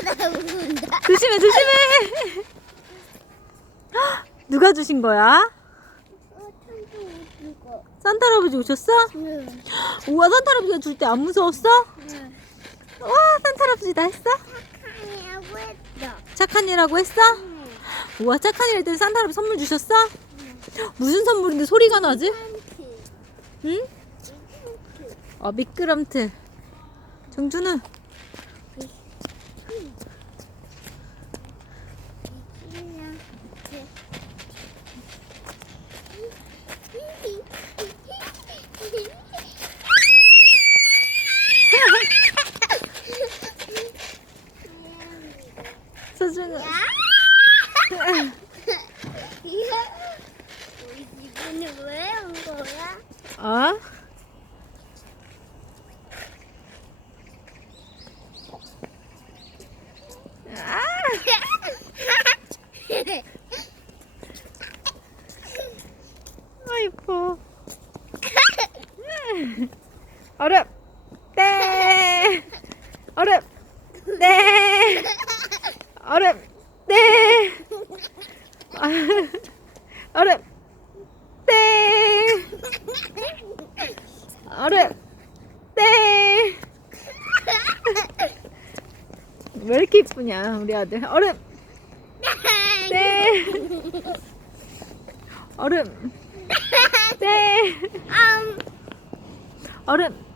조심해 조심해. 누가 주신 거야? 어, 참, 좀, 좀. 산타 할아버지 오셨어? 응. 우와 산타 할아버지가 줄 때 안 무서웠어? 응. 우와 산타 할아버지 다 했어? 착한이라고 했다. 착한 했어. 착한이라고 응. 했어? 우와 착한일랄때 산타 할아버지 선물 주셨어? 응. 무슨 선물인데 소리가 나지? 미끄럼틀. 응? 미큰트. 어 미끄럼틀. 정준우 Så søt. Hold up. 네. 얼음. 네. 얼음. 네. 얼음. 네. 얼음. 네. 왜 이렇게 이쁘냐, 우리 아들. 얼음. 네. 얼음. 네. 얼음.